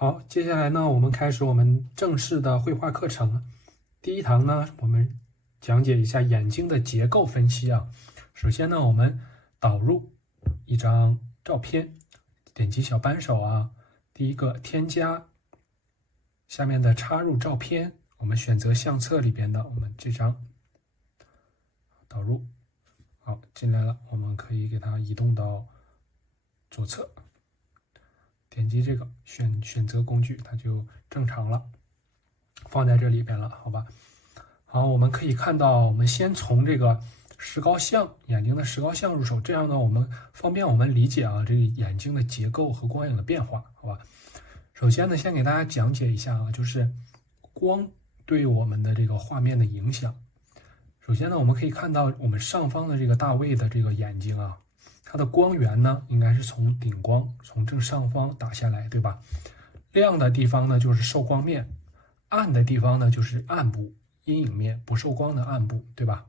好，接下来呢，我们开始我们正式的绘画课程。第一堂呢，我们讲解一下眼睛的结构分析啊。首先呢，我们导入一张照片，点击小扳手啊，第一个添加，下面的插入照片，我们选择相册里边的我们这张导入，好，进来了，我们可以给它移动到左侧。点击这个选择工具，它就正常了，放在这里边了，好吧？好，我们可以看到，我们先从这个石膏像眼睛的石膏像入手，这样呢，我们方便我们理解啊这个眼睛的结构和光影的变化，好吧？首先呢，先给大家讲解一下啊，就是光对我们的这个画面的影响。首先呢，我们可以看到我们上方的这个大卫的这个眼睛啊。它的光源呢，应该是从顶光，从正上方打下来，对吧？亮的地方呢，就是受光面；暗的地方呢，就是暗部、阴影面，不受光的暗部，对吧？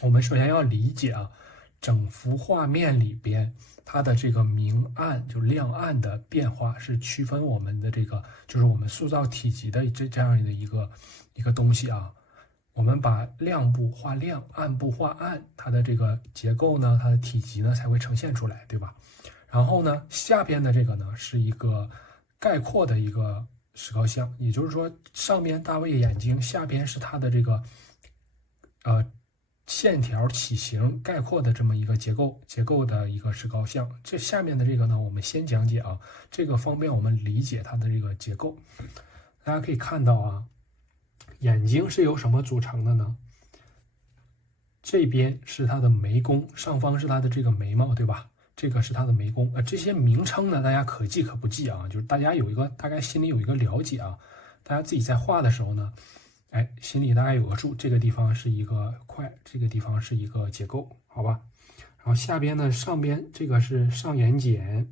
我们首先要理解啊，整幅画面里边它的这个明暗，就亮暗的变化，是区分我们的这个，就是我们塑造体积的这样的一个东西啊。我们把亮部画亮，暗部画暗，它的这个结构呢，它的体积呢才会呈现出来，对吧？然后呢，下边的这个呢是一个概括的一个石膏像，也就是说，上边大卫眼睛，下边是它的这个线条起形概括的这么一个结构的一个石膏像。这下面的这个呢，我们先讲解啊，这个方便我们理解它的这个结构。大家可以看到啊。眼睛是由什么组成的呢？这边是它的眉弓，上方是它的这个眉毛，对吧？这个是它的眉弓。这些名称呢，大家可记可不记啊，就是大家有一个大概心里有一个了解啊。大家自己在画的时候呢，心里大概有个数，这个地方是一个块，这个地方是一个结构，好吧？然后下边呢，上边这个是上眼睑，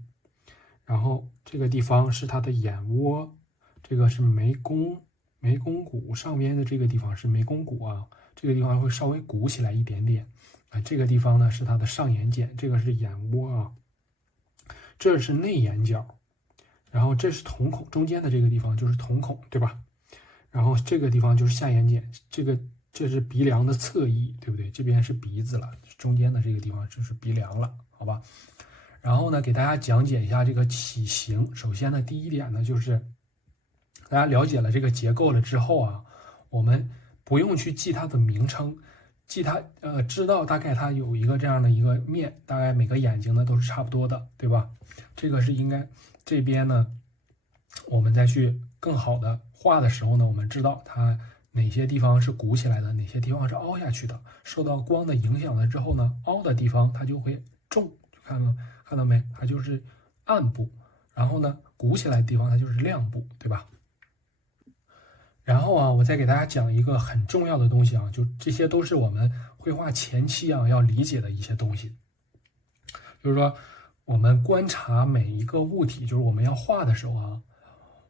然后这个地方是它的眼窝，这个是眉弓骨上边的这个地方是眉弓骨啊，这个地方会稍微鼓起来一点点啊。这个地方呢是它的上眼睑，这个是眼窝啊，这是内眼角，然后这是瞳孔中间的这个地方就是瞳孔，对吧？然后这个地方就是下眼睑，这是鼻梁的侧翼，对不对？这边是鼻子了，中间的这个地方就是鼻梁了，好吧？然后呢，给大家讲解一下这个起形。首先呢，第一点呢就是。大家了解了这个结构了之后啊，我们不用去记它的名称，记它知道大概它有一个这样的一个面，大概每个眼睛呢都是差不多的，对吧？这个是应该这边呢，我们再去更好的画的时候呢，我们知道它哪些地方是鼓起来的，哪些地方是凹下去的。受到光的影响了之后呢，凹的地方它就会重，看到没？它就是暗部，然后呢，鼓起来的地方它就是亮部，对吧？然后啊，我再给大家讲一个很重要的东西啊，就这些都是我们绘画前期啊要理解的一些东西。就是说，我们观察每一个物体，就是我们要画的时候啊，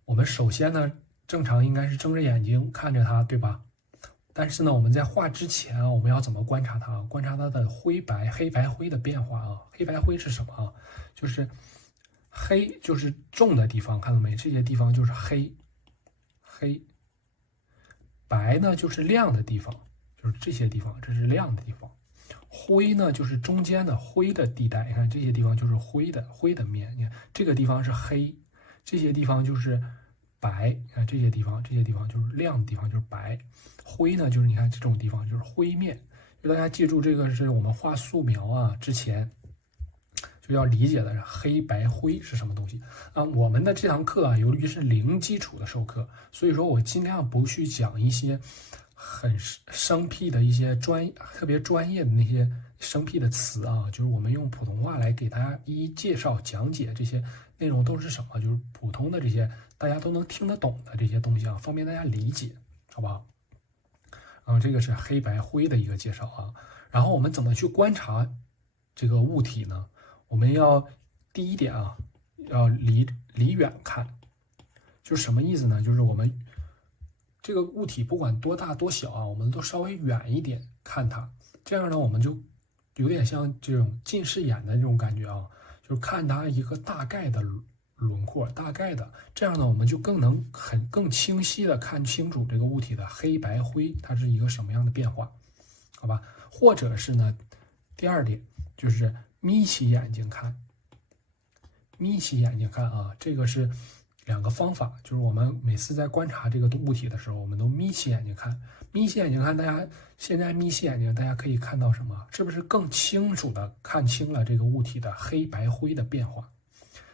我们首先呢，正常应该是睁着眼睛看着它，对吧？但是呢，我们在画之前啊，我们要怎么观察它？观察它的黑白灰的变化啊。黑白灰是什么啊？就是黑就是重的地方，看到没？这些地方就是黑。白呢就是亮的地方，就是这些地方，这是亮的地方。灰呢就是中间的灰的地带，你看这些地方就是灰的面，你看这个地方是黑，这些地方就是白，你看这些地方就是亮的地方就是白。灰呢就是你看这种地方就是灰面，就大家记住这个是我们画素描啊之前就要理解的黑白灰是什么东西啊？我们的这堂课啊，由于是零基础的授课，所以说我尽量不去讲一些很生僻的一些特别专业的那些生僻的词啊，就是我们用普通话来给大家一一介绍讲解这些内容都是什么，就是普通的这些大家都能听得懂的这些东西啊，方便大家理解，好不好？这个是黑白灰的一个介绍啊。然后我们怎么去观察这个物体呢？我们要第一点啊，要离远看，就是什么意思呢？就是我们这个物体不管多大多小啊，我们都稍微远一点看它，这样呢，我们就有点像这种近视眼的这种感觉啊，就是看它一个大概的轮廓，大概的，这样呢，我们就更清晰的看清楚这个物体的黑白灰它是一个什么样的变化，好吧？或者是呢，第二点就是眯起眼睛看，眯起眼睛看啊，这个是两个方法，就是我们每次在观察这个物体的时候，我们都眯起眼睛看，眯起眼睛看，大家现在眯起眼睛，大家可以看到什么？是不是更清楚的看清了这个物体的黑白灰的变化？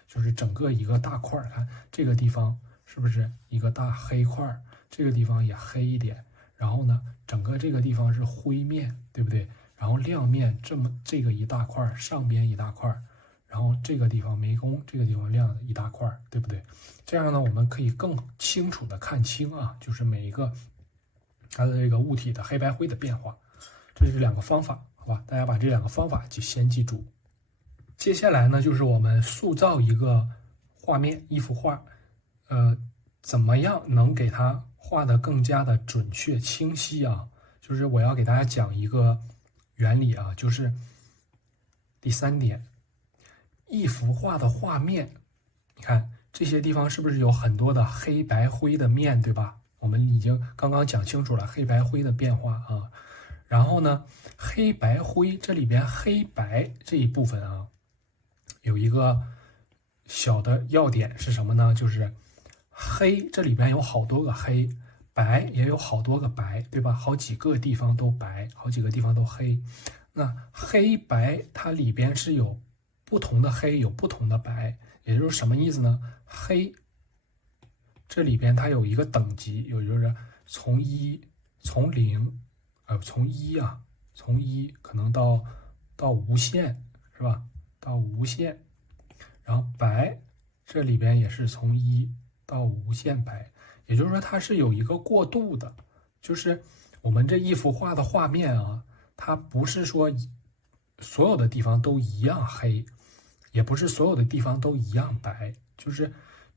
就是整个一个大块，看这个地方是不是一个大黑块，这个地方也黑一点，然后呢，整个这个地方是灰面，对不对？然后亮面这个一大块，上边一大块，然后这个地方没工，这个地方亮的一大块，对不对？这样呢，我们可以更清楚的看清啊，就是每一个它的这个物体的黑白灰的变化。这是两个方法，好吧？大家把这两个方法就先记住。接下来呢，就是我们塑造一个画面，一幅画，怎么样能给它画得更加的准确清晰啊？就是我要给大家讲一个原理啊，就是第3点，一幅画的画面，你看这些地方是不是有很多的黑白灰的面，对吧？我们已经刚刚讲清楚了黑白灰的变化啊。然后呢，黑白灰这里边黑白这一部分啊，有一个小的要点是什么呢？就是黑这里边有好多个黑，白也有好多个白，对吧？好几个地方都白，好几个地方都黑。那黑白它里边是有不同的黑，有不同的白，也就是什么意思呢？黑这里边它有一个等级，也就是从1可能到无限，是吧？到无限。然后白这里边也是从1到无限白，也就是说它是有一个过渡的，就是我们这一幅画的画面啊，它不是说所有的地方都一样黑，也不是所有的地方都一样白，就是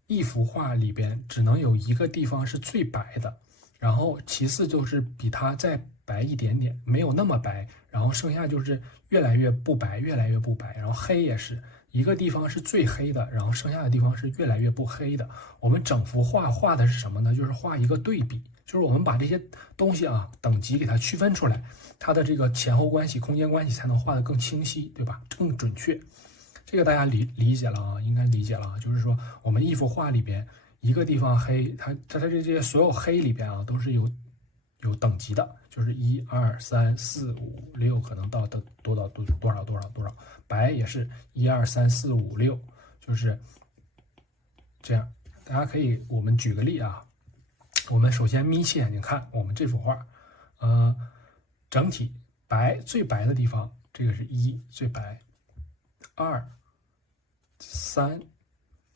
一幅画里边只能有一个地方是最白的，然后其次就是比它再白一点点，没有那么白，然后剩下就是越来越不白，越来越不白，然后黑也是一个地方是最黑的，然后剩下的地方是越来越不黑的。我们整幅画画的是什么呢？就是画一个对比，就是我们把这些东西啊等级给它区分出来，它的这个前后关系、空间关系才能画得更清晰，对吧？更准确。这个大家理解了啊，应该理解了啊。就是说，我们一幅画里边一个地方黑，它这些所有黑里边啊都是有等级的，就是1、2、3、4、5、6，可能到多少，白也是1、2、3、4、5、6，就是这样。大家可以，我们举个例啊，我们首先眯起眼睛看我们这幅画，整体白最白的地方，这个是1最白，2、3，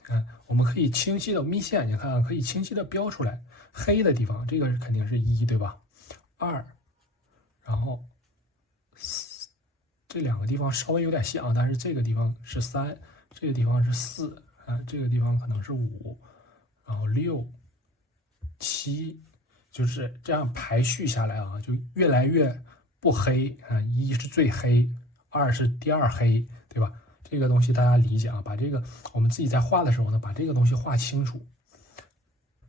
看我们可以清晰的眯起眼睛看，可以清晰的标出来黑的地方，这个肯定是1，对吧？2，然后4，这两个地方稍微有点像，但是这个地方是3，这个地方是4，这个地方可能是5，然后6、7，就是这样排序下来啊，就越来越不黑啊，1是最黑，2是第2黑，对吧？这个东西大家理解啊，把这个我们自己在画的时候呢，把这个东西画清楚。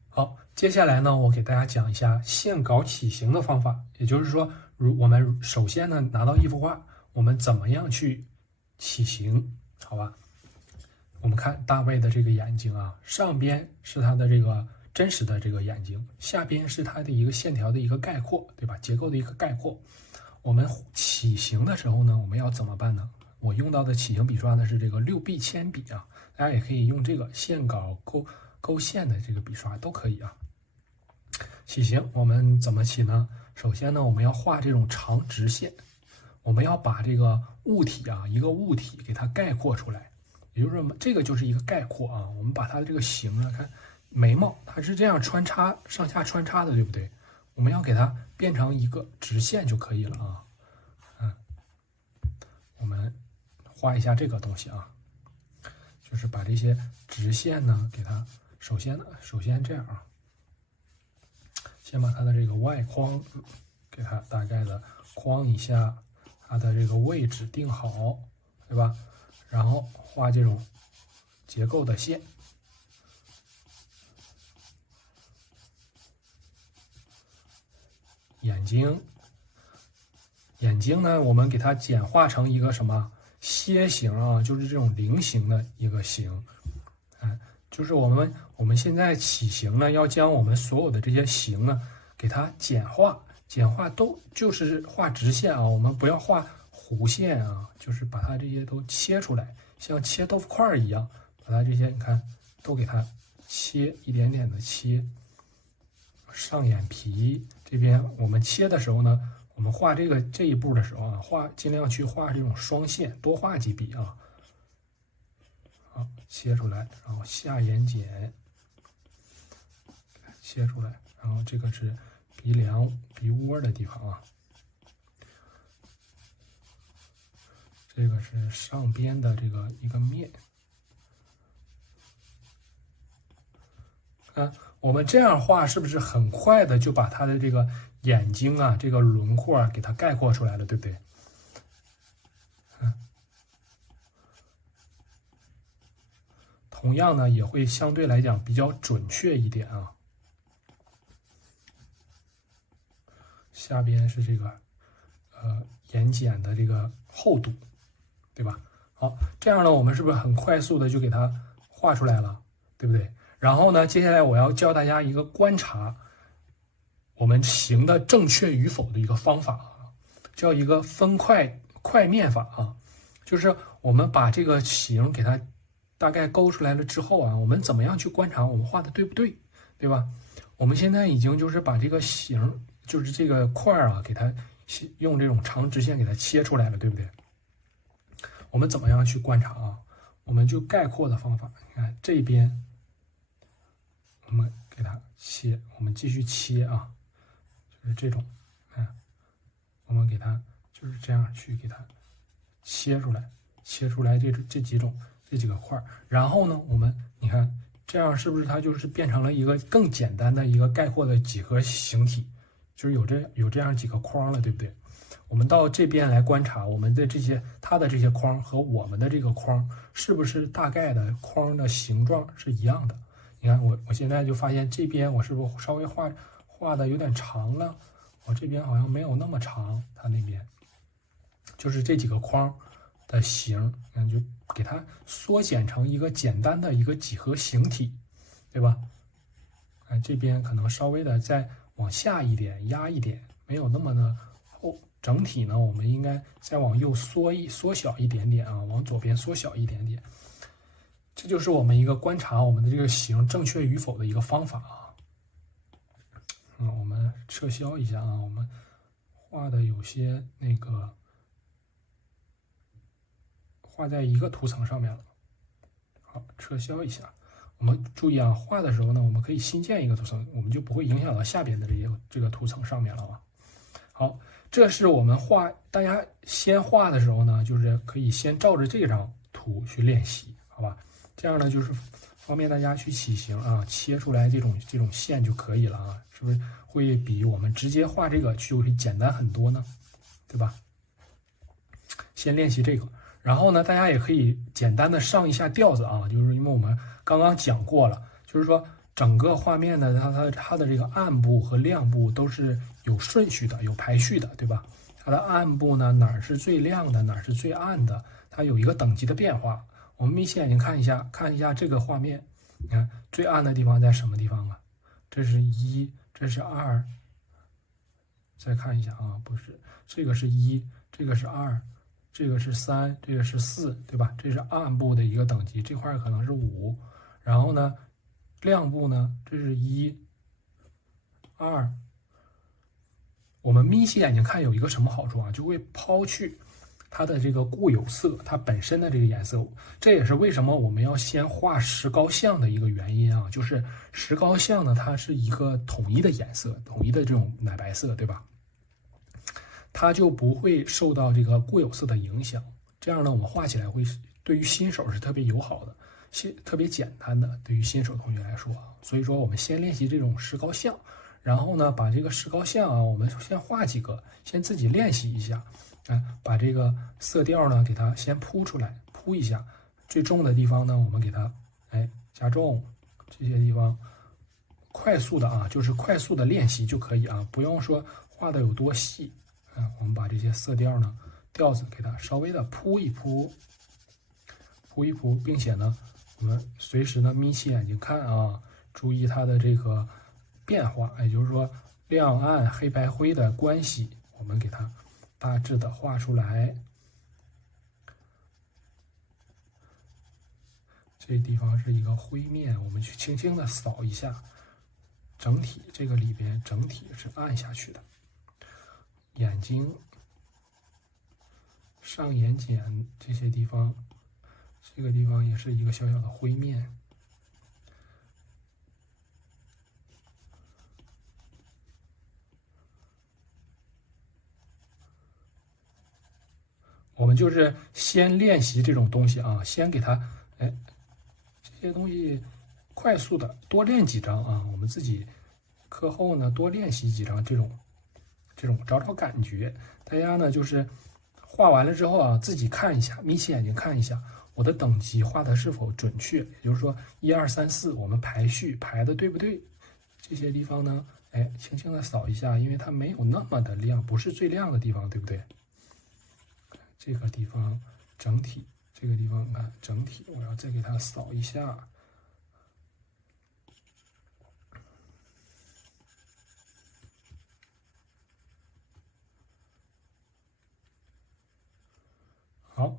好，接下来呢，我给大家讲一下线稿起形的方法，也就是说，我们首先呢拿到一幅画，我们怎么样去起形？好吧，我们看大卫的这个眼睛啊，上边是他的这个真实的这个眼睛，下边是它的一个线条的一个概括，对吧？结构的一个概括。我们起形的时候呢，我们要怎么办呢？我用到的起形笔刷呢是这个6B铅笔啊，大家也可以用这个线稿勾线的这个笔刷都可以啊。起形我们怎么起呢？首先呢，我们要画这种长直线，我们要把这个物体啊，一个物体给它概括出来，也就是说这个就是一个概括啊。我们把它的这个形啊，看眉毛它是这样穿插上下穿插的，对不对？我们要给它变成一个直线就可以了啊。我们画一下这个东西啊，就是把这些直线呢给它首先这样啊，先把它的这个外框给它大概的框一下，它的这个位置定好，对吧？然后画这种结构的线，眼睛。眼睛呢，我们给它简化成一个什么楔形啊，就是这种菱形的一个形。就是我们现在起形呢，要将我们所有的这些形呢，给它简化，都就是画直线啊，我们不要画弧线啊，就是把它这些都切出来，像切豆腐块一样，把它这些你看都给它切，一点点的切。上眼皮这边我们切的时候呢，我们画这一步的时候啊，尽量去画这种双线，多画几笔啊。好，切出来，然后下眼睑切出来，然后这个是鼻梁、鼻窝的地方啊。这个是上边的这个一个面。我们这样画是不是很快的就把它的这个眼睛啊，这个轮廓啊给它概括出来了，对不对？同样呢，也会相对来讲比较准确一点啊。下边是这个眼睑的这个厚度，对吧？好，这样呢，我们是不是很快速的就给它画出来了，对不对？然后呢，接下来我要教大家一个观察我们形的正确与否的一个方法啊，叫一个分块面法啊，就是我们把这个形给它大概勾出来了之后啊，我们怎么样去观察我们画的对不对，对吧？我们现在已经就是把这个形，就是这个块啊，给它用这种长直线给它切出来了，对不对？我们怎么样去观察啊？我们就概括的方法，你看这边，我们给它切，我们继续切啊，就是这种，我们给它就是这样去给它切出来这几个块，然后呢，我们你看这样是不是它就是变成了一个更简单的一个概括的几何形体，就是有这样几个框了，对不对？我们到这边来观察我们的它的这些框和我们的这个框是不是大概的框的形状是一样的？你看我现在就发现这边我是不是稍微画的有点长了？我这边好像没有那么长，它那边就是这几个框的形，就给它缩减成一个简单的一个几何形体，对吧？这边可能稍微的再往下一点，压一点，没有那么的厚。整体呢，我们应该再往右缩小一点点啊，往左边缩小一点点。这就是我们一个观察我们的这个形正确与否的一个方法啊。我们撤销一下啊，我们画的有些那个画在一个图层上面了。好，撤销一下。我们注意啊，画的时候呢，我们可以新建一个图层，我们就不会影响到下边的这个图层上面了啊。好，这是我们大家先画的时候呢，就是可以先照着这张图去练习，好吧？这样呢，就是方便大家去起形啊，切出来这种线就可以了啊，是不是会比我们直接画这个就会简单很多呢？对吧？先练习这个，然后呢，大家也可以简单的上一下调子啊，就是因为我们刚刚讲过了，就是说整个画面的它的这个暗部和亮部都是有顺序的，有排序的，对吧？它的暗部呢，哪儿是最亮的，哪儿是最暗的，它有一个等级的变化。我们眯起眼睛看一下这个画面，你看最暗的地方在什么地方啊？这是1，这是2，再看一下啊，不是，这个是1，这个是2，这个是3，这个是4，对吧？这是暗部的一个等级，这块可能是5，然后呢，亮部呢，这是1、2。我们眯起眼睛看有一个什么好处啊？就会抛去它的这个固有色，它本身的这个颜色，这也是为什么我们要先画石膏像的一个原因啊。就是石膏像呢，它是一个统一的颜色，统一的这种奶白色，对吧？它就不会受到这个固有色的影响。这样呢，我们画起来会对于新手是特别友好的，特别简单的，对于新手同学来说啊。所以说，我们先练习这种石膏像，然后呢，把这个石膏像啊，我们先画几个，先自己练习一下。把这个色调呢给它先铺出来，铺一下，最重的地方呢我们给它加重，这些地方快速的啊，就是快速的练习就可以啊，不用说画的有多细啊。我们把这些色调呢，调子给它稍微的铺一铺，并且呢，我们随时呢眯起眼睛看啊，注意它的这个变化，也就是说亮暗、黑白灰的关系，我们给它大致的画出来。这地方是一个灰面，我们去轻轻的扫一下，整体这个里边整体是暗下去的。眼睛、上眼睑这些地方，这个地方也是一个小小的灰面。我们就是先练习这种东西啊，先给它，这些东西快速的多练几张啊，我们自己课后呢多练习几张这种找找感觉。大家呢就是画完了之后啊，自己看一下，眯起眼睛看一下我的等级画的是否准确，也就是说1、2、3、4我们排序排的对不对？这些地方呢，轻轻的扫一下，因为它没有那么的亮，不是最亮的地方，对不对？这个地方整体，这个地方看整体，我要再给它扫一下。好，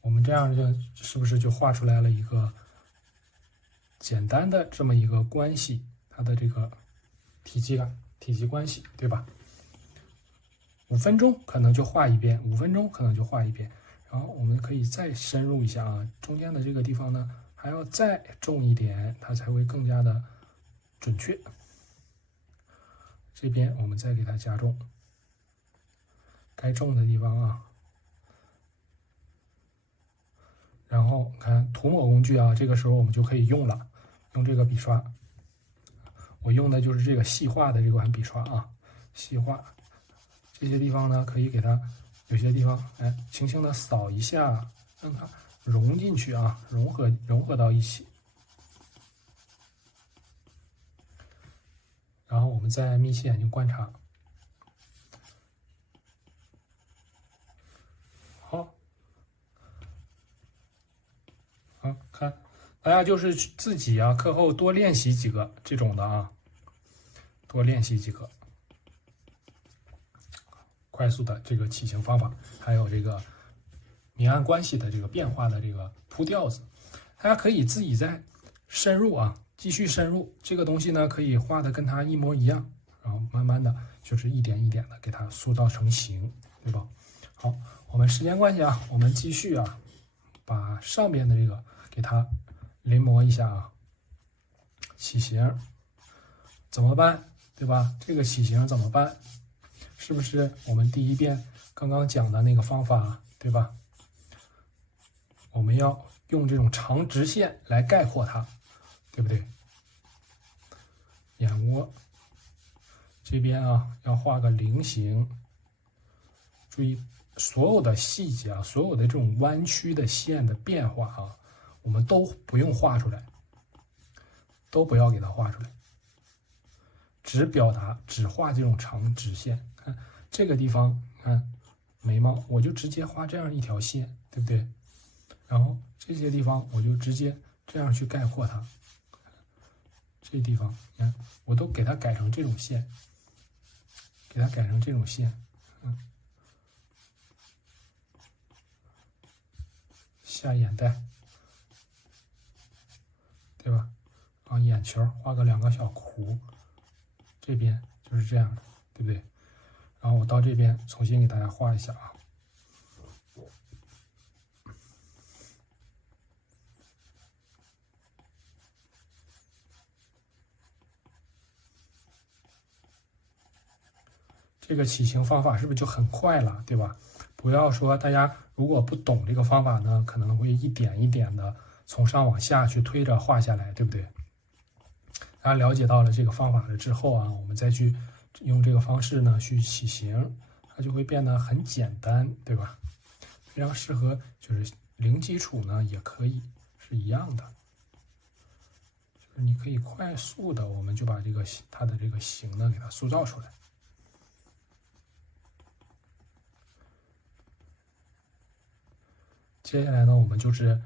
我们这样就是不是就画出来了一个简单的这么一个关系，它的这个体积关系，对吧？5分钟可能就画一遍，5分钟可能就画一遍。然后我们可以再深入一下啊，中间的这个地方呢，还要再重一点，它才会更加的准确。这边我们再给它加重，该重的地方啊。然后看涂抹工具啊，这个时候我们就可以用了，用这个笔刷。我用的就是这个细画的这款笔刷啊，细画这些地方呢，可以给它有些地方轻轻的扫一下，让它融进去啊，融合到一起。然后我们再眯起眼睛观察。好，看大家就是自己啊，课后多练习几个这种的啊，多练习几个快速的这个起形方法，还有这个明暗关系的这个变化的这个铺调子，大家可以自己再深入啊，继续深入这个东西呢，可以画的跟它一模一样，然后慢慢的就是一点一点的给它塑造成形，对吧？好，我们时间关系啊，我们继续啊，把上边的这个给它临摹一下啊，起形怎么办？对吧？这个起形怎么办？是不是我们第一遍刚刚讲的那个方法，对吧？我们要用这种长直线来概括它，对不对？眼窝这边啊，要画个菱形，注意所有的细节啊，所有的这种弯曲的线的变化啊，我们都不用画出来，都不要给它画出来，只画这种长直线。看这个地方，看眉毛，我就直接画这样一条线，对不对？然后这些地方我就直接这样去概括它。这地方，你看，我都给它改成这种线，下眼袋，对吧？啊，眼球画个2个小弧，这边就是这样的，对不对？然后我到这边重新给大家画一下啊。这个起形方法是不是就很快了，对吧？不要说大家如果不懂这个方法呢，可能会一点一点的从上往下去推着画下来，对不对？大家了解到了这个方法了之后啊，我们再去用这个方式呢去起形，它就会变得很简单，对吧？非常适合，就是零基础呢也可以是一样的，就是就是你可以快速的，我们就把这个它的这个形呢给它塑造出来。接下来呢，我们就是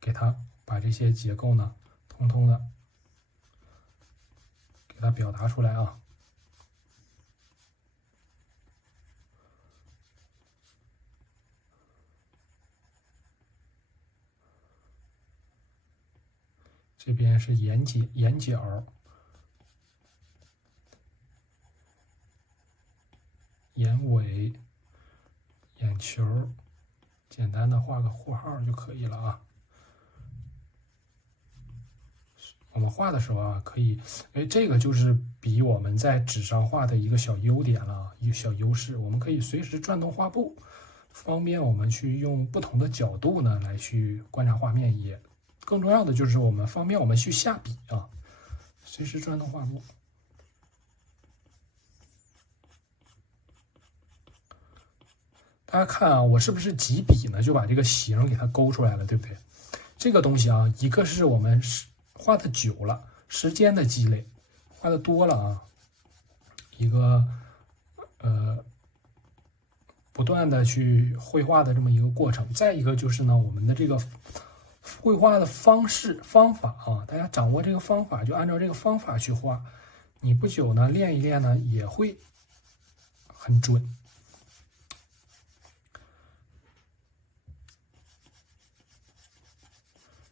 给它把这些结构呢，通通的给它表达出来啊。这边是眼角、眼尾、眼球，简单的画个括号就可以了啊。我们画的时候啊，可以，这个就是比我们在纸上画的一个小优点了，一个小优势。我们可以随时转动画布，方便我们去用不同的角度呢来去观察画面，也更重要的就是我们方便我们去下笔啊，随时转动画布。大家看啊，我是不是几笔呢就把这个形给它勾出来了，对不对？这个东西啊，一个是我们画的久了，时间的积累，画的多了啊，一个不断的去绘画的这么一个过程。再一个就是呢，我们的这个绘画的方法啊，大家掌握这个方法，就按照这个方法去画，你不久呢练一练呢，也会很准。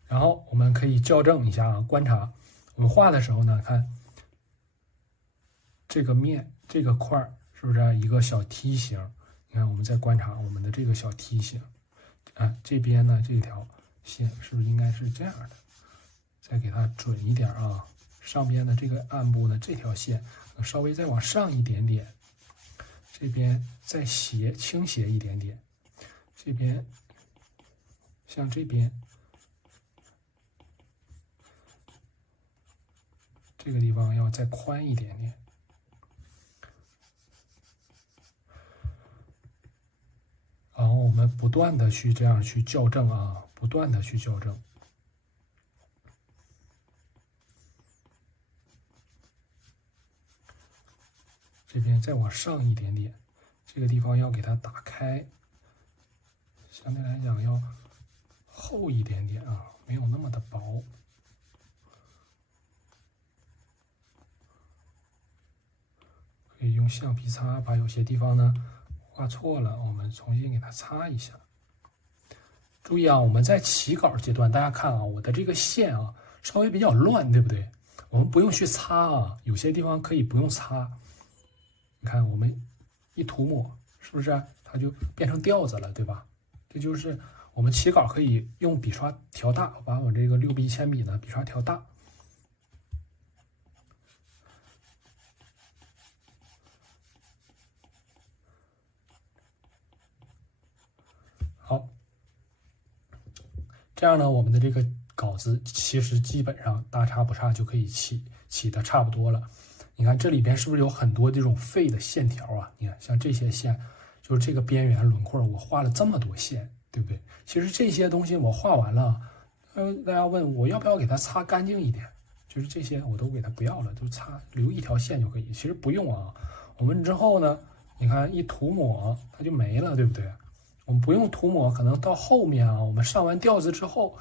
然后我们可以校正一下啊，观察我们画的时候呢，看这个面这个块是不是一个小梯形？你看我们在观察我们的这个小梯形，这边呢这条线是不是应该是这样的？再给它准一点啊，上边的这个暗部的这条线稍微再往上一点点，这边再倾斜一点点，这边像这边。这个地方要再宽一点点，然后我们不断的去这样去校正啊，不断的去校正。这边再往上一点点，这个地方要给它打开，相对来讲要厚一点点啊，没有那么的薄。可以用橡皮擦把有些地方呢画错了，我们重新给它擦一下。注意啊，我们在起稿阶段，大家看啊，我的这个线啊稍微比较乱，对不对？我们不用去擦啊，有些地方可以不用擦。你看，我们一涂抹，是不是它就变成调子了，对吧？这就是我们起稿可以用笔刷调大，把我这个6B铅笔呢笔刷调大。好，这样呢，我们的这个稿子其实基本上大差不差就可以起的差不多了。你看这里边是不是有很多这种废的线条啊？你看像这些线，就是这个边缘轮廓，我画了这么多线，对不对？其实这些东西我画完了，大家问我要不要给它擦干净一点，就是这些我都给它不要了，就留一条线就可以。其实不用啊，我们之后呢，你看一涂抹它就没了，对不对？我们不用涂抹，可能到后面啊，我们上完调子之后，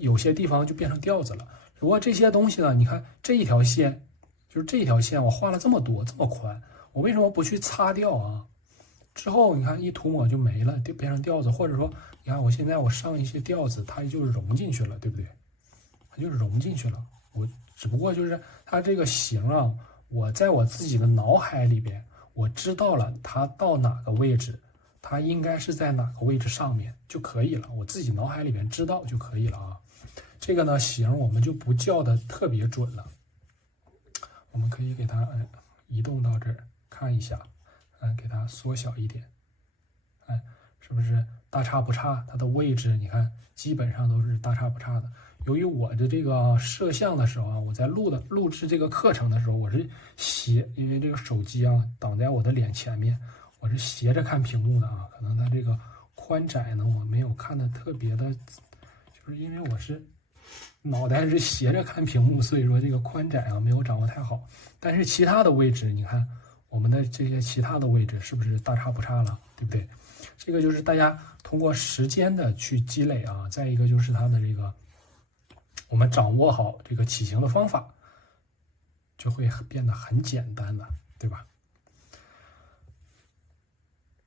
有些地方就变成调子了。如果这些东西呢，你看这一条线，就是这一条线，我画了这么多，这么宽，我为什么不去擦掉啊？之后你看一涂抹就没了，就变成调子，或者说，你看我现在我上一些调子，它就是融进去了，对不对？它就是融进去了。我只不过就是它这个形啊，我在我自己的脑海里边，我知道了它到哪个位置。它应该是在哪个位置上面就可以了，我自己脑海里面知道就可以了啊。这个呢形我们就不校的特别准了，我们可以给它移动到这儿看一下，给它缩小一点，是不是大差不差？它的位置你看基本上都是大差不差的。由于我的这个摄像的时候啊，我在录制这个课程的时候，我是因为这个手机啊挡在我的脸前面。我是斜着看屏幕的啊，可能它这个宽窄呢，我没有看的特别的，就是因为我是脑袋是斜着看屏幕，所以说这个宽窄啊没有掌握太好。但是其他的位置，你看我们的这些其他的位置是不是大差不差了，对不对？这个就是大家通过时间的去积累啊，再一个就是它的这个我们掌握好这个起形的方法，就会变得很简单的，对吧？